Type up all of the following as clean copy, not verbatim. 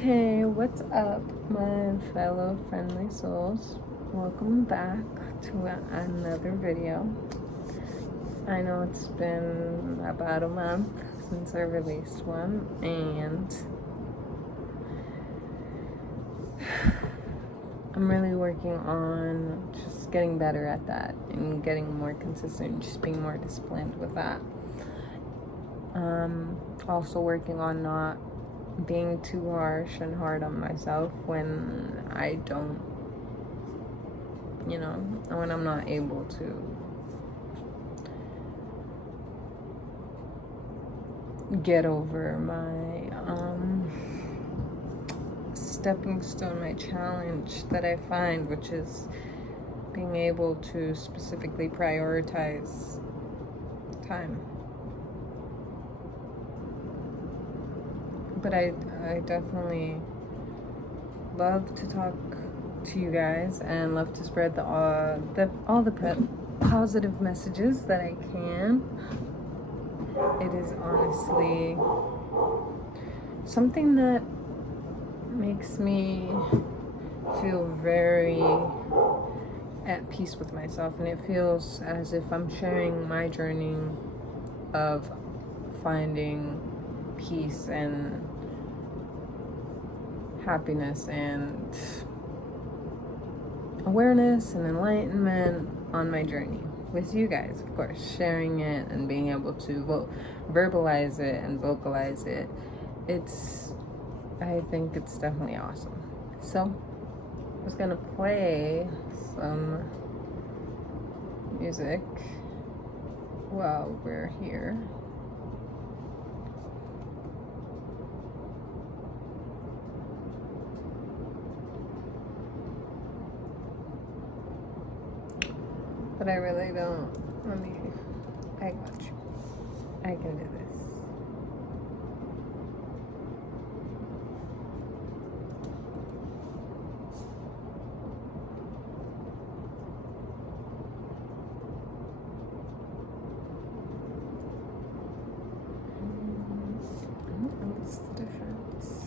Hey, what's up, my fellow friendly souls? Welcome back to another video. I know it's been about a month since I released one, and I'm really working on just getting better at that and getting more consistent, just being more disciplined with that. Also working on not being too harsh and hard on myself when I don't, when I'm not able to get over my stepping stone, my challenge that I find, which is being able to specifically prioritize time. But I definitely love to talk to you guys and love to spread all the positive messages that I can. It is honestly something that makes me feel very at peace with myself, and it feels as if I'm sharing my journey of finding peace and happiness and awareness and enlightenment on my journey with you guys, of course, sharing it and being able to verbalize it and vocalize it. I think it's definitely awesome. So I was gonna play some music while we're here. But I really don't. I got you. I can do this. What's the difference?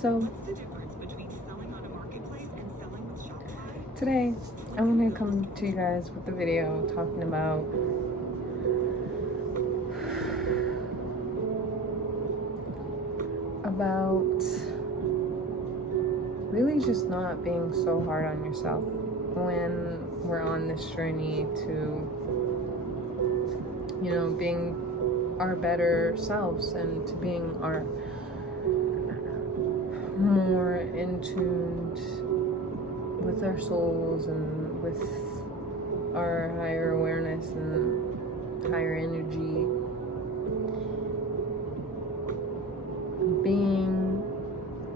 So today I'm going to come to you guys with a video talking about really just not being so hard on yourself when we're on this journey to being our better selves and to being our more in tune with our souls and with our higher awareness and higher energy. Being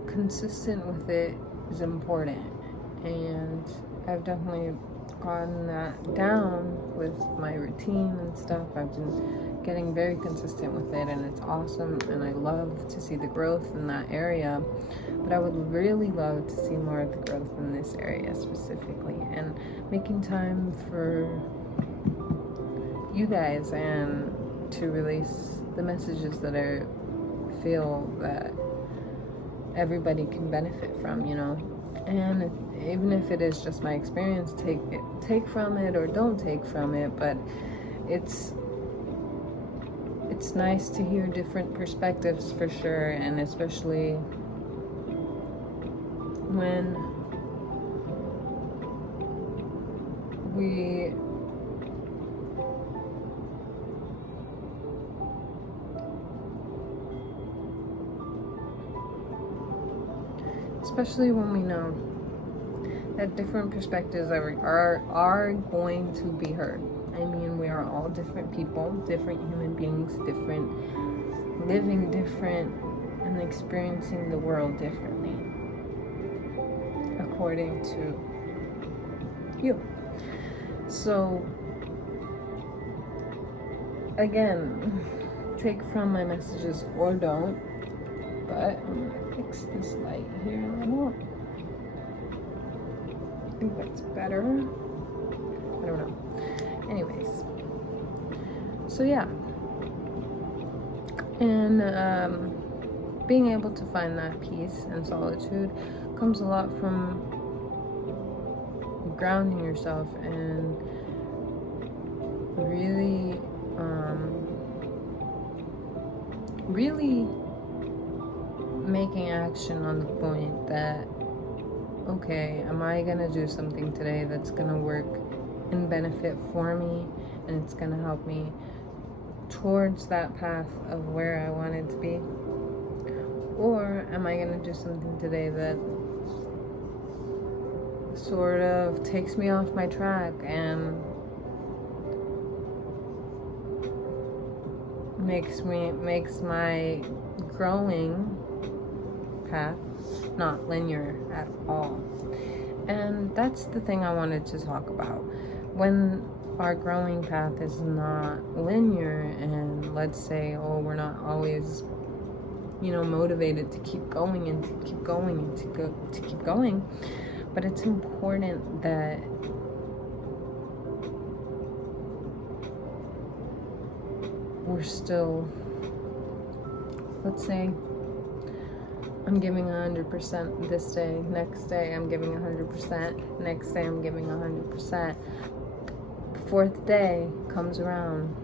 consistent with it is important, and I've definitely gotten that down with my routine and stuff. I've been getting very consistent with it, and it's awesome, and I love to see the growth in that area. But I would really love to see more of the growth in this area specifically, and making time for you guys and to release the messages that I feel that everybody can benefit from, and even if it is just my experience, take from it or don't take from it, but it's nice to hear different perspectives for sure, and especially when we know that different perspectives are going to be heard. I mean, we are all different people, different human beings, living different, and experiencing the world differently according to you. So again, take from my messages or don't, but I'm gonna fix this light here a little. think that's better. I don't know. Anyways, so yeah. And being able to find that peace and solitude comes a lot from grounding yourself and really really making action on the point that, okay, am I gonna do something today that's gonna work and benefit for me, and it's gonna help me towards that path of where I wanted to be? Or am I gonna do something today that sort of takes me off my track and makes my growing path not linear at all? And that's the thing I wanted to talk about. When our growing path is not linear, and let's say, oh, we're not always, motivated to keep going and to keep going and to keep going, but it's important that we're still, let's say, I'm giving 100% this day, next day I'm giving 100%, next day I'm giving 100%. Fourth day comes around,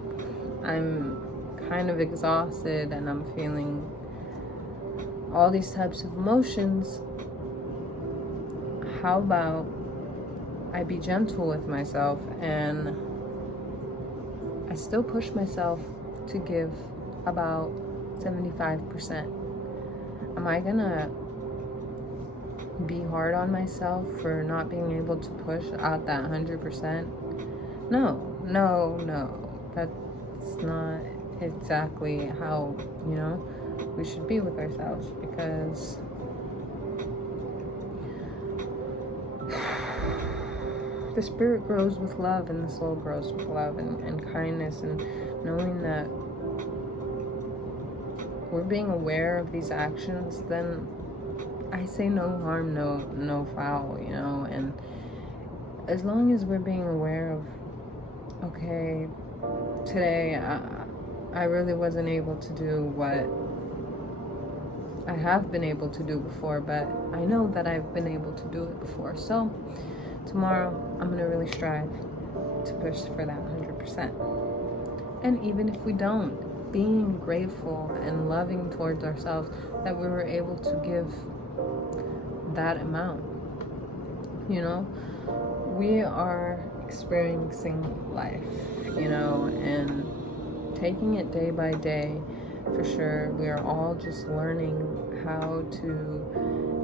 I'm kind of exhausted and I'm feeling all these types of emotions. How about I be gentle with myself and I still push myself to give about 75%? Am I gonna be hard on myself for not being able to push out that 100%? No. That's not exactly how, we should be with ourselves, because the spirit grows with love and the soul grows with love and kindness, and knowing that we're being aware of these actions, then I say no harm, no foul, and as long as we're being aware of, okay, today I really wasn't able to do what I have been able to do before, but I know that I've been able to do it before, so tomorrow I'm gonna really strive to push for that 100%. And even if we don't, being grateful and loving towards ourselves that we were able to give that amount. We are experiencing life, and taking it day by day, for sure. We are all just learning how to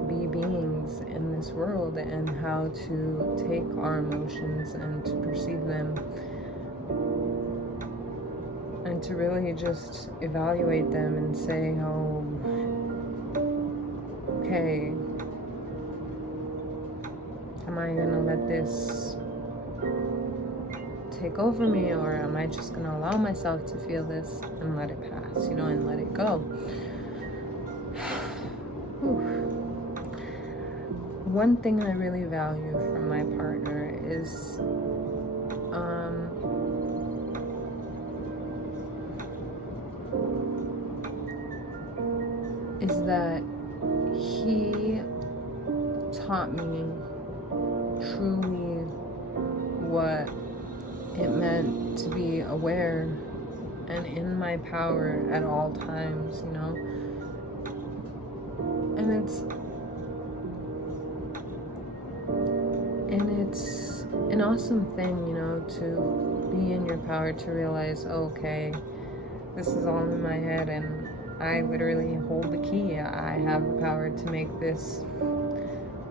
be beings in this world and how to take our emotions and to perceive them, and to really just evaluate them and say, oh, okay, am I gonna let this take over me, or am I just gonna allow myself to feel this and let it pass, and let it go? One thing I really value from my partner is that he taught me truly what it meant to be aware and in my power at all times, and it's an awesome thing, to be in your power, to realize, okay, this is all in my head and I literally hold the key. I have the power to make this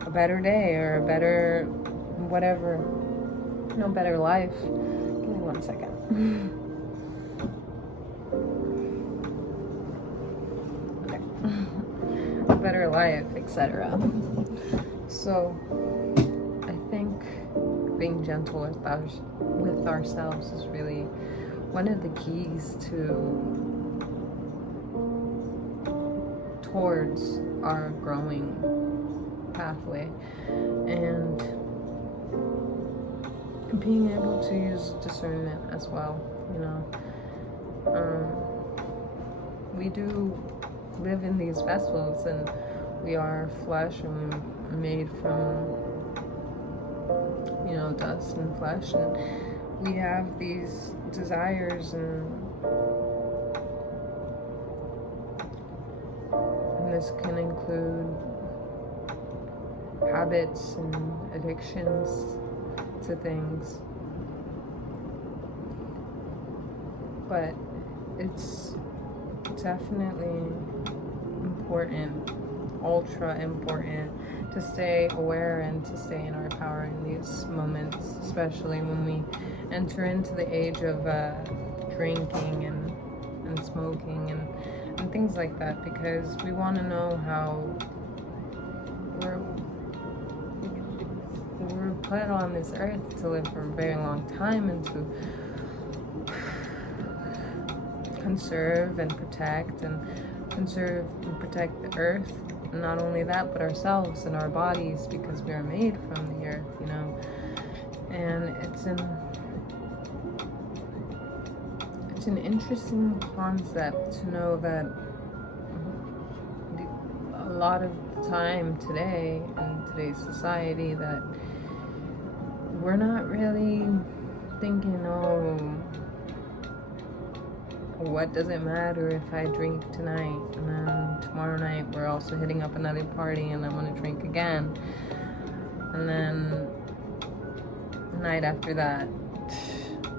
a better day or a better whatever, better life. Give me 1 second. Okay. A better life, etc. So I think being gentle with ourselves is really one of the keys towards our growing pathway. And being able to use discernment as well, you know. We do live in these vessels, and we are flesh, and we're made from, you know, dust and flesh, and we have these desires, and this can include habits and addictions to things, but it's definitely important, ultra important, to stay aware and to stay in our power in these moments, especially when we enter into the age of drinking and smoking and things like that, because we want to know how we're put on this earth to live for a very long time, and to conserve and protect the earth. And not only that, but ourselves and our bodies, because we are made from the earth, you know. And it's an interesting concept to know that a lot of the time today, in today's society, that we're not really thinking, oh, what does it matter if I drink tonight, and then tomorrow night we're also hitting up another party and I want to drink again, and then the night after that,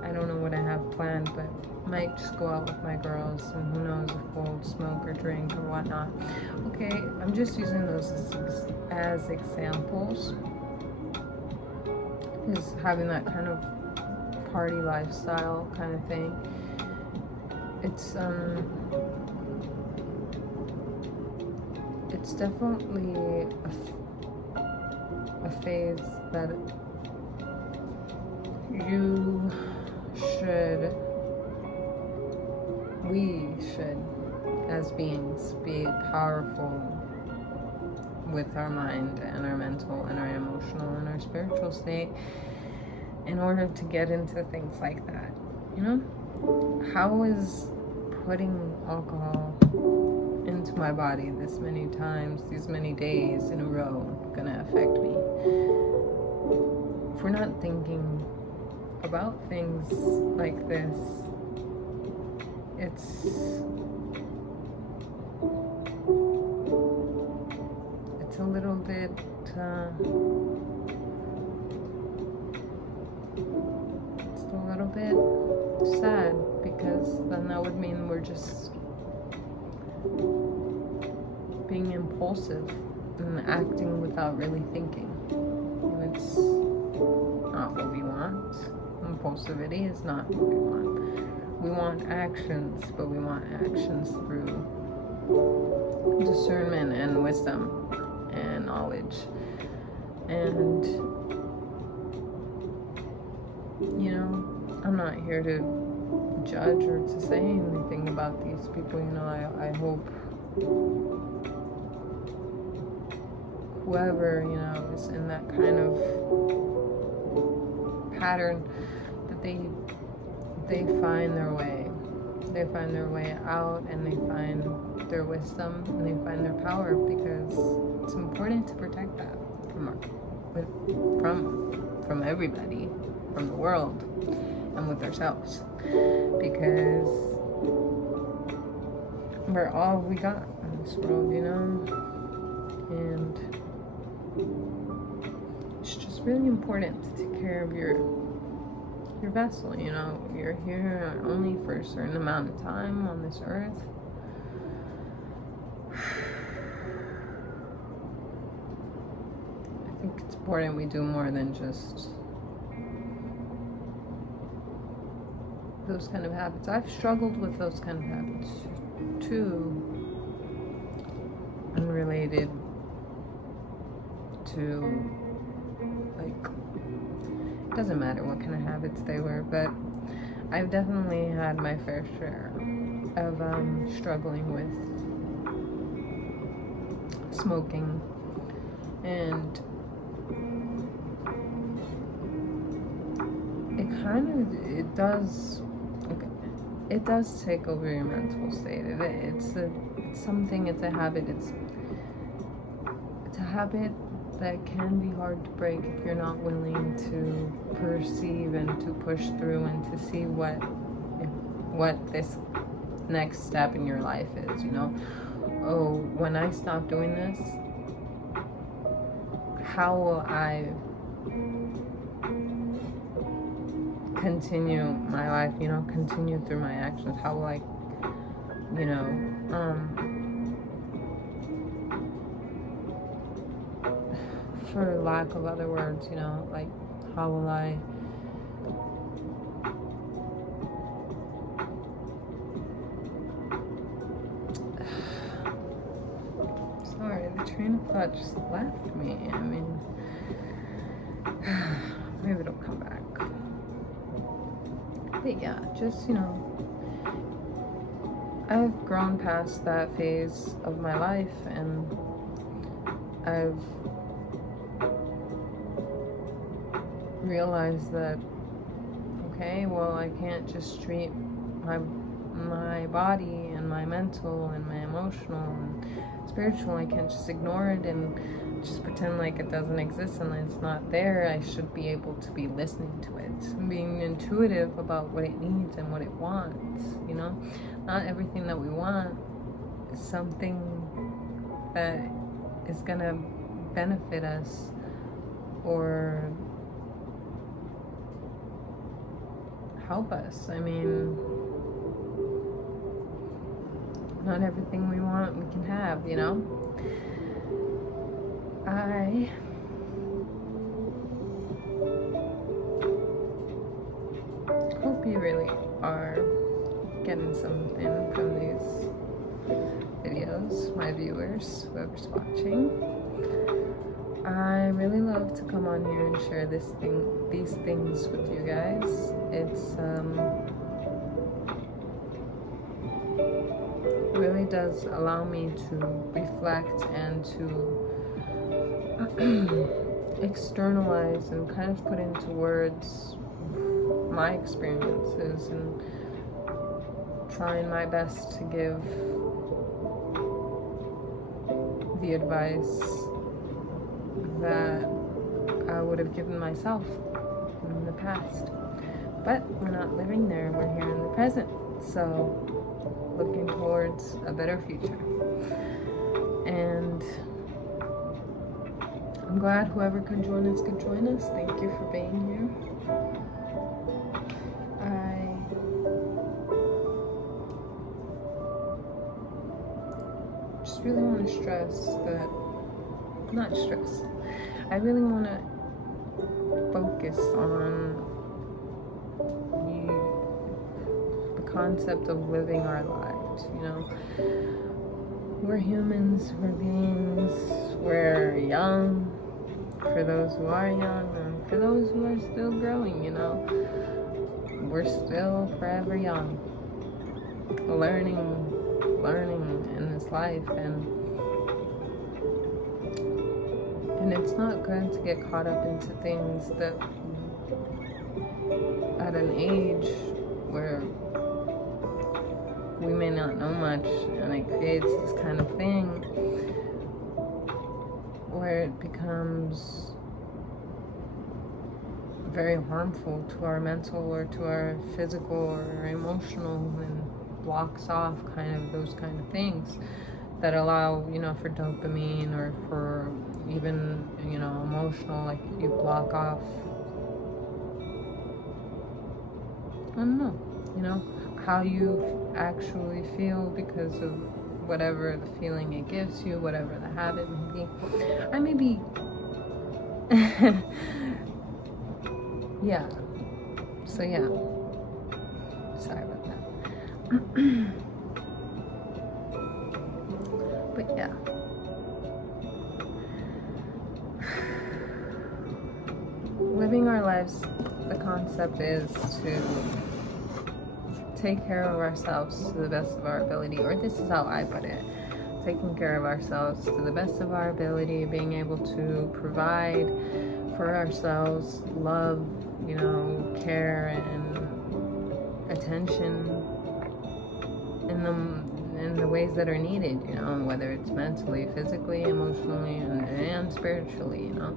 I don't know what I have planned, but I might just go out with my girls, and who knows if we'll smoke or drink or whatnot. Okay, I'm just using those as examples, is having that kind of party lifestyle kind of thing. It's definitely a phase that we should, as beings, be powerful with our mind and our mental and our emotional and our spiritual state in order to get into things like that, you know? How is putting alcohol into my body this many times, these many days in a row, gonna affect me? If we're not thinking about things like this, it's a little bit sad, because then that would mean we're just being impulsive and acting without really thinking, and it's not what we want. Impulsivity is not what we want. We want actions, but we want actions through discernment and wisdom and knowledge. And you know, I'm not here to judge or to say anything about these people. You know, I hope whoever, you know, is in that kind of pattern, that they find their way. They find their way out, and they find their wisdom, and they find their power, because it's important to protect that from everybody, from the world, and with ourselves, because we're all we got in this world, you know. And it's just really important to take care of your vessel, you know. You're here only for a certain amount of time on this earth. I think it's important we do more than just those kind of habits. I've struggled with those kind of habits too, unrelated to, like, it doesn't matter what kind of habits they were, but I've definitely had my fair share of struggling with smoking and it does take over your mental state. It's something, it's a habit. It's a habit that can be hard to break if you're not willing to perceive and to push through and to see what this next step in your life is, you know. Oh, when I stop doing this, how will I continue my life, you know, continue through my actions? How will I, you know, for lack of other words, you know, like, how will I sorry, the train of thought just left me. I mean, maybe it'll come back. But yeah, just, you know, I've grown past that phase of my life, and I've realized that, okay, well, I can't just treat my body and my mental and my emotional and spiritual, I can't just ignore it and just pretend like it doesn't exist and it's not there. I should be able to be listening to it and being intuitive about what it needs and what it wants, you know. Not everything that we want is something that is gonna benefit us or help us. I mean, not everything we want we can have, you know. I hope you really are getting something from these videos, my viewers, whoever's watching. I really love to come on here and share these things with you guys. It's really does allow me to reflect and to externalize and kind of put into words my experiences and trying my best to give the advice that I would have given myself in the past. But we're not living there, we're here in the present. So looking towards a better future. And I'm glad whoever could join us could join us. Thank you for being here. I just really want to stress that, I really want to focus on the concept of living our lives, you know. We're humans, we're beings, we're young, for those who are young, and for those who are still growing, you know. We're still forever young, learning in this life, and it's not good to get caught up into things that at an age where we may not know much, and it creates this kind of thing where it becomes very harmful to our mental or to our physical or emotional, and blocks off kind of those kind of things that allow, you know, for dopamine or for even, you know, emotional, like you block off, I don't know, you know, how you actually feel because of whatever the feeling it gives you, whatever the habit may be. I may be yeah, so yeah, sorry about that. But yeah, living our lives, the concept is to take care of ourselves to the best of our ability, or this is how I put it: taking care of ourselves to the best of our ability, being able to provide for ourselves love, you know, care and attention in the ways that are needed, you know, whether it's mentally, physically, emotionally, and spiritually, you know,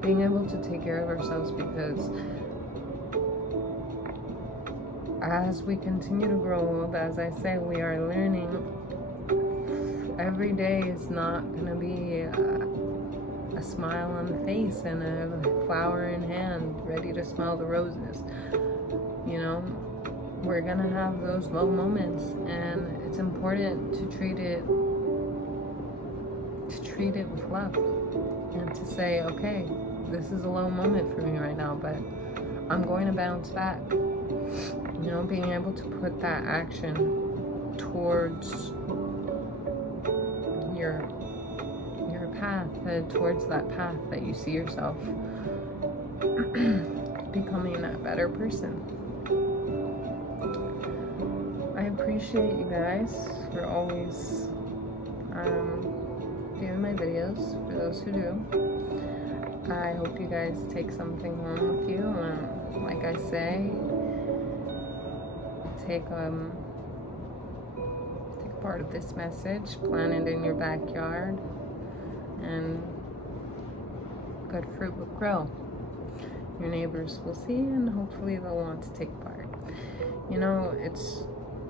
being able to take care of ourselves, because as we continue to grow old, as I say, we are learning. Every day is not going to be a smile on the face and a flower in hand, ready to smell the roses. You know, we're going to have those low moments, and it's important to treat it with love, and to say, okay, this is a low moment for me right now, but I'm going to bounce back. You know, being able to put that action towards your path, towards that path that you see yourself becoming that better person. I appreciate you guys for always viewing my videos, for those who do. I hope you guys take something home with you, and like I say, take part of this message, plant it in your backyard, and good fruit will grow. Your neighbors will see, and hopefully they'll want to take part. You know, it's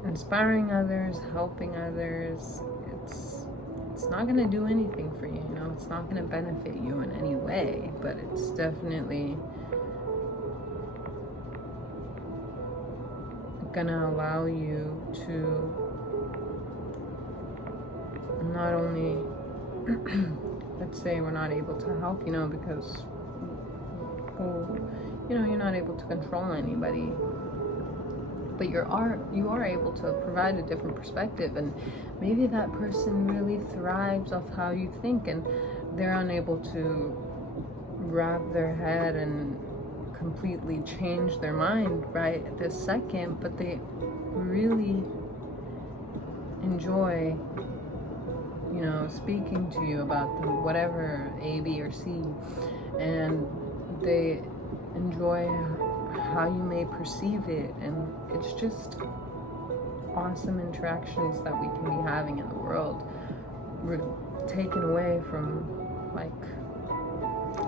inspiring others, helping others. It's not going to do anything for you, you know, it's not going to benefit you in any way, but it's definitely gonna allow you to not only let's say we're not able to help, you know, because you know, you're not able to control anybody, but you are able to provide a different perspective, and maybe that person really thrives off how you think, and they're unable to wrap their head and completely change their mind right at this second, but they really enjoy, you know, speaking to you about whatever A, B, or C, and they enjoy how you may perceive it, and it's just awesome interactions that we can be having in the world. We're taken away from like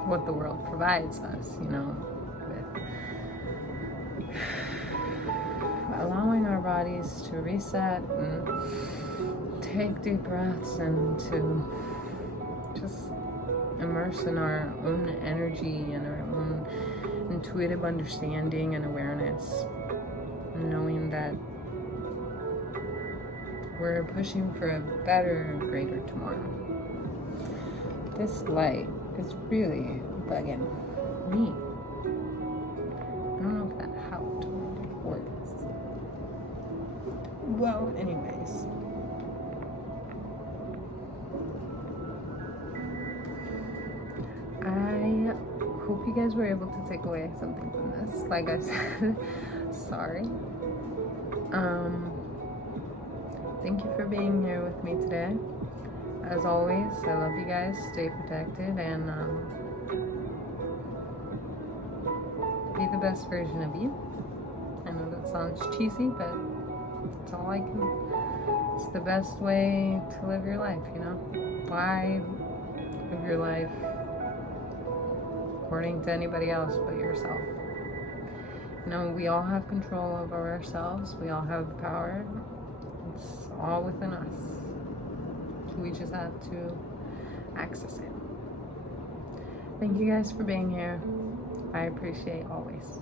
what the world provides us, you know, with allowing our bodies to reset and take deep breaths, and to just immerse in our own energy and our own intuitive understanding and awareness, knowing that we're pushing for a better, greater tomorrow. This light is really bugging me. I don't know if that helped or works. Well, anyways. I hope you guys were able to take away something from this. Like I said, sorry. Thank you for being here with me today. As always, I love you guys. Stay protected, and be the best version of you. I know that sounds cheesy, but it's all I can. It's the best way to live your life, you know? Why live your life according to anybody else but yourself? You know, we all have control over ourselves. We all have the power. It's all within us. We just have to access it. Thank you guys for being here. I appreciate always.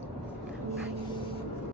Bye.